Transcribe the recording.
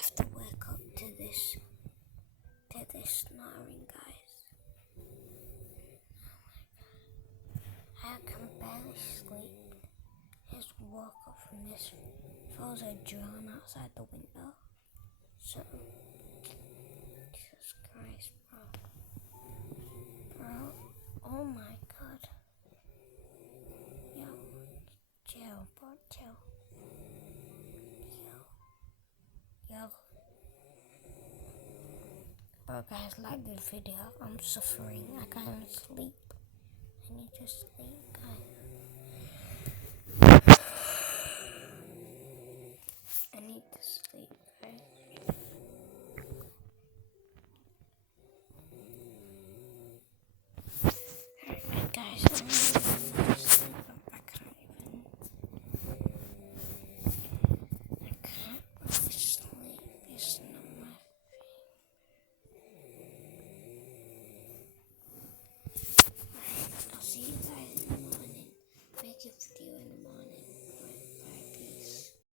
have to wake up to this snoring, guys. I can barely sleep. I just woke up from this. There was a drone outside the window. So, Jesus Christ, bro. Oh my God. Yo, chill, bro, chill. Yo. Bro, guys, like this video. I'm suffering. I can't sleep. I need to sleep, guys. I need to sleep, guys. Alright, guys.